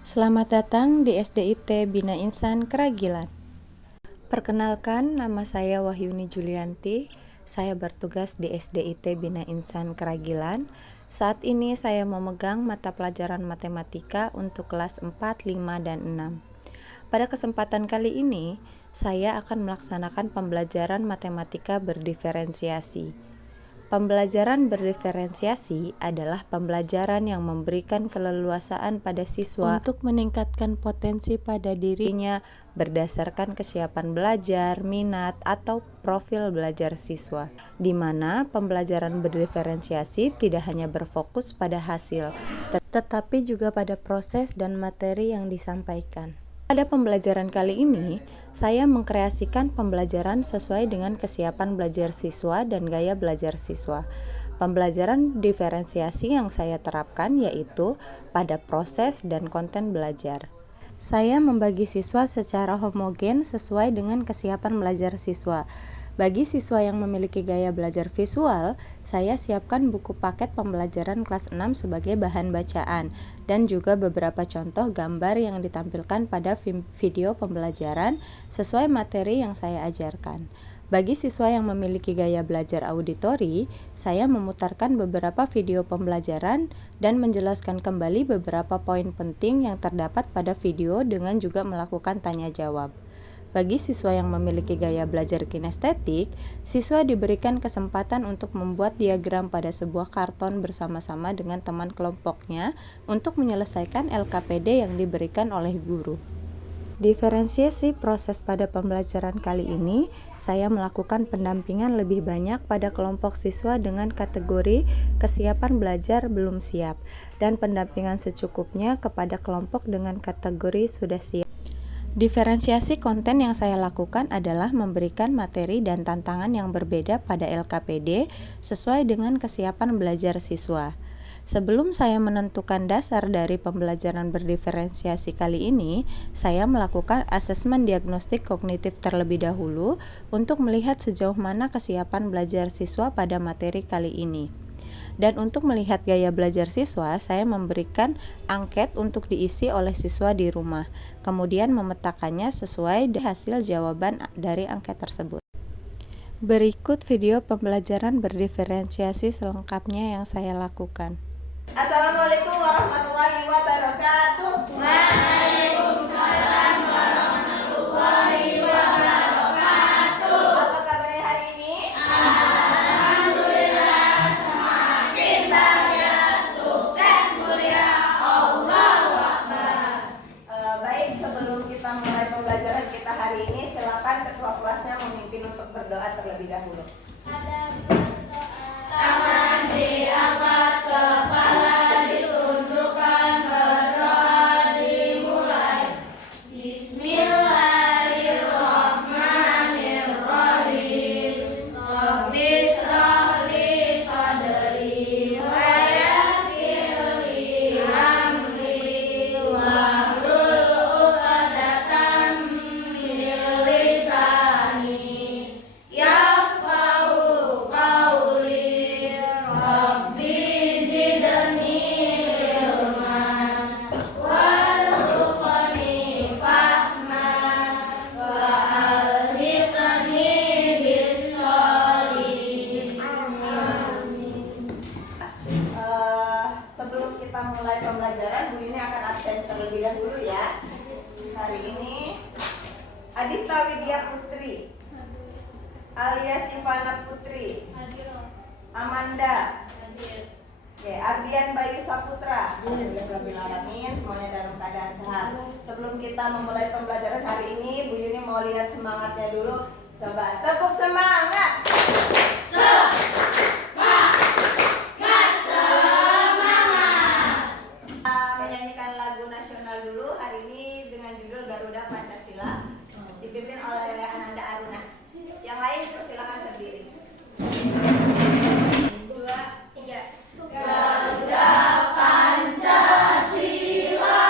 Selamat datang di SDIT Bina Insan Keragilan. Perkenalkan, nama saya Wahyuni Julianti. Saya bertugas di SDIT Bina Insan Keragilan. Saat ini saya memegang mata pelajaran matematika untuk kelas 4, 5, dan 6. Pada kesempatan kali ini, saya akan melaksanakan pembelajaran matematika berdiferensiasi. Pembelajaran berdiferensiasi adalah pembelajaran yang memberikan keleluasaan pada siswa untuk meningkatkan potensi pada dirinya berdasarkan kesiapan belajar, minat, atau profil belajar siswa. Di mana pembelajaran berdiferensiasi tidak hanya berfokus pada hasil, tetapi juga pada proses dan materi yang disampaikan. Pada pembelajaran kali ini, saya mengkreasikan pembelajaran sesuai dengan kesiapan belajar siswa dan gaya belajar siswa. Pembelajaran diferensiasi yang saya terapkan yaitu pada proses dan konten belajar. Saya membagi siswa secara homogen sesuai dengan kesiapan belajar siswa. Bagi siswa yang memiliki gaya belajar visual, saya siapkan buku paket pembelajaran kelas 6 sebagai bahan bacaan dan juga beberapa contoh gambar yang ditampilkan pada video pembelajaran sesuai materi yang saya ajarkan. Bagi siswa yang memiliki gaya belajar auditori, saya memutarkan beberapa video pembelajaran dan menjelaskan kembali beberapa poin penting yang terdapat pada video dengan juga melakukan tanya jawab. Bagi siswa yang memiliki gaya belajar kinestetik, siswa diberikan kesempatan untuk membuat diagram pada sebuah karton bersama-sama dengan teman kelompoknya untuk menyelesaikan LKPD yang diberikan oleh guru. Diferensiasi proses pada pembelajaran kali ini, saya melakukan pendampingan lebih banyak pada kelompok siswa dengan kategori kesiapan belajar belum siap dan pendampingan secukupnya kepada kelompok dengan kategori sudah siap. Diferensiasi konten yang saya lakukan adalah memberikan materi dan tantangan yang berbeda pada LKPD sesuai dengan kesiapan belajar siswa. Sebelum saya menentukan dasar dari pembelajaran berdiferensiasi kali ini, saya melakukan asesmen diagnostik kognitif terlebih dahulu untuk melihat sejauh mana kesiapan belajar siswa pada materi kali ini. Dan untuk melihat gaya belajar siswa, saya memberikan angket untuk diisi oleh siswa di rumah, kemudian memetakannya sesuai hasil jawaban dari angket tersebut. Berikut video pembelajaran berdiferensiasi selengkapnya yang saya lakukan. Assalamualaikum warahmatullahi wabarakatuh. Waalaikumsalam warahmatullahi wabarakatuh. Apa kabarnya hari ini? Alhamdulillah, semakin bahagia, sukses, mulia, Allahu Akbar. Baik, sebelum kita mulai pembelajaran kita hari ini, silakan ketua kelasnya memimpin untuk berdoa terlebih dahulu. Tangan diangkat, kepala ditundukkan, berdoa dimulai. Bismillahirrahmanirrahim. Rabbi shrah li sadri wa yassir li amri wahlul 'uqdatam min lisani yafqahu qawli. Rabbi zidni ilman warzuqni fahman wa alhiqni bis-sholihin. Sebelum kita mulai pembelajaran, Bu Yuni akan absen terlebih dahulu ya. Hari ini Adita Widya Putri, Alia Sivana Putri, Amanda, Ardian Bayu Saputra. Alhamdulillahirrahmanirrahim, semuanya dalam keadaan sehat. Sebelum kita memulai pembelajaran hari ini, Bu Yuni mau lihat semangatnya dulu. Coba tepuk semangat. Menyanyikan lagu nasional dulu hari ini dengan judul Garuda Pancasila, dipimpin oleh Ananda Aruna. Yang lain persilakan berdiri. 2, 3. Garuda Pancasila,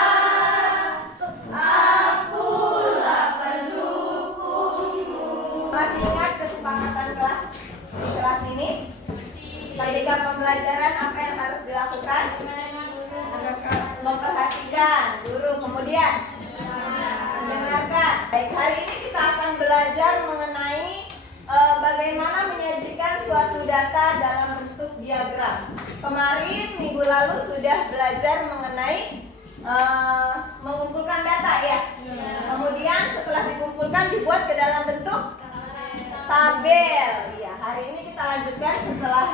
akulah pendukungmu. Masih ingat kesepakatan kelas pembelajaran apa yang harus dilakukan? Memperhatikan guru, kemudian mendengarkan. Baik, hari ini kita akan belajar mengenai bagaimana menyajikan suatu data dalam bentuk diagram. Kemarin minggu lalu sudah belajar mengenai mengumpulkan data ya. Kemudian setelah dikumpulkan dibuat ke dalam bentuk tabel. Ya, hari ini kita lanjutkan setelah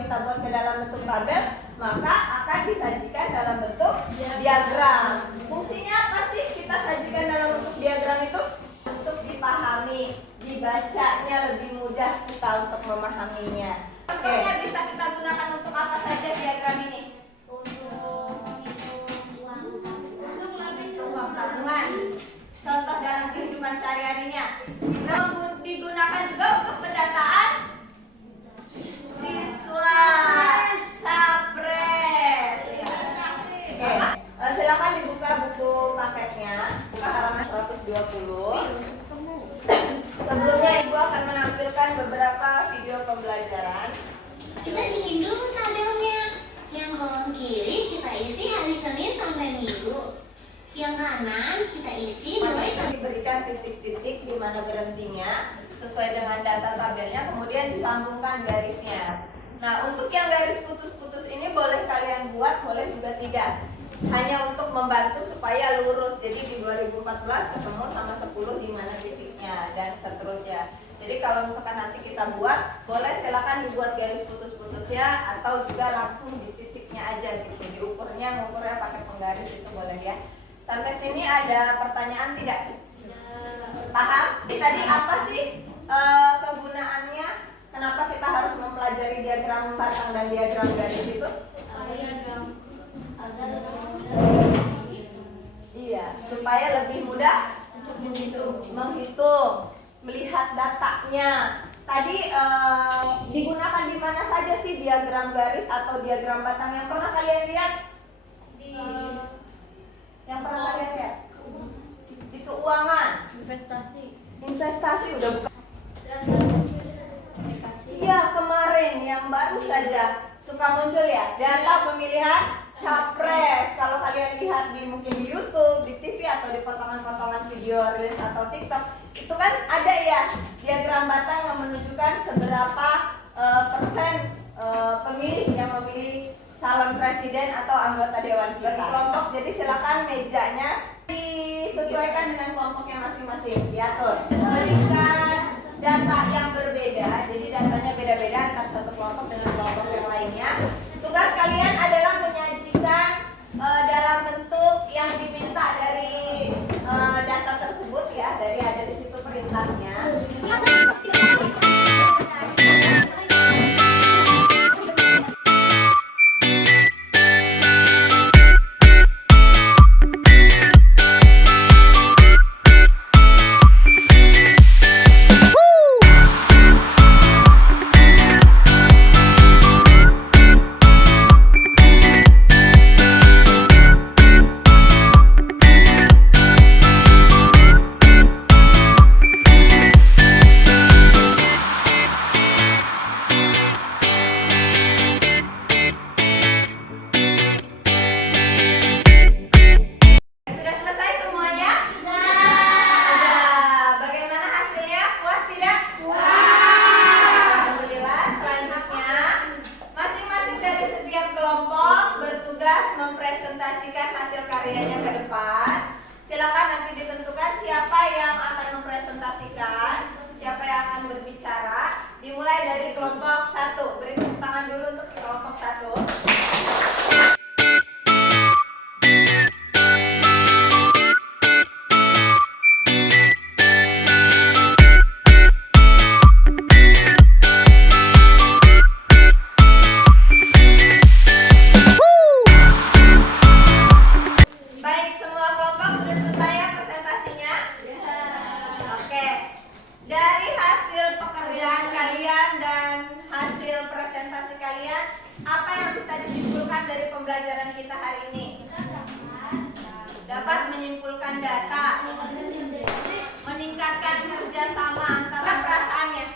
kita buat ke dalam bentuk tabel, maka akan disajikan dalam bentuk diagram. Fungsinya apa sih kita sajikan dalam bentuk diagram itu? Untuk dipahami, dibacanya lebih mudah kita untuk memahaminya. Contohnya bisa kita gunakan untuk apa saja diagram ini? Untuk uang tabungan. Contoh dalam kehidupan sehari-harinya. Digunakan juga untuk pendataan siswa, capres. Oke. Silakan dibuka buku paketnya, buka halaman 120. Sebelumnya Ibu akan menampilkan beberapa video pembelajaran. Kita bikin dulu tabelnya. Yang kolom kiri kita isi hari Senin sampai Minggu. Yang kanan kita isi mulai Diberikan titik-titik di mana berhentinya sesuai dengan data tabelnya, kemudian disambungkan garisnya. Nah, untuk yang garis putus-putus ini boleh kalian buat, boleh juga tidak. Hanya untuk membantu supaya lurus. Jadi di 2014 ketemu sama 10 di mana titiknya dan seterusnya. Jadi kalau misalkan nanti kita buat, boleh silakan dibuat garis putus-putusnya atau juga langsung di titiknya aja gitu. Ngukurnya pakai penggaris itu boleh ya. Sampai sini ada pertanyaan tidak? Paham? Tadi apa sih kegunaannya? Kenapa kita harus mempelajari diagram batang dan diagram garis itu? Iya, supaya lebih mudah menghitung, melihat datanya. Tadi digunakan di mana saja sih diagram garis atau diagram batang yang pernah kalian lihat? Yang pernah kalian lihat? Di keuangan. Investasi udah bukan. Iya, kemarin yang baru saja suka muncul ya, data pemilihan capres. Kalau kalian lihat mungkin di YouTube, di TV atau di potongan-potongan video reels atau TikTok, itu kan ada ya diagram batang yang menunjukkan seberapa persen pemilih yang memilih calon presiden atau anggota dewan kita. Kelompok, jadi silakan mejanya disesuaikan dengan kelompoknya masing-masing, diatur. Berikan data yang berbeda, jadi datanya beda-beda antara satu kelompok dengan kelompok yang lainnya. Tugas kalian adalah menyajikan dalam bentuk yang diminta dari data tersebut ya, dari ada di situ perintahnya. Mempresentasikan hasil karyanya ke depan. Silakan nanti ditentukan siapa yang akan mempresentasikan, siapa yang akan berbicara. Dimulai dari kelompok 1. Beri tepuk tangan dulu untuk kelompok 1. Pembelajaran kita hari ini dapat menyimpulkan data, meningkatkan kerjasama antara perasaannya.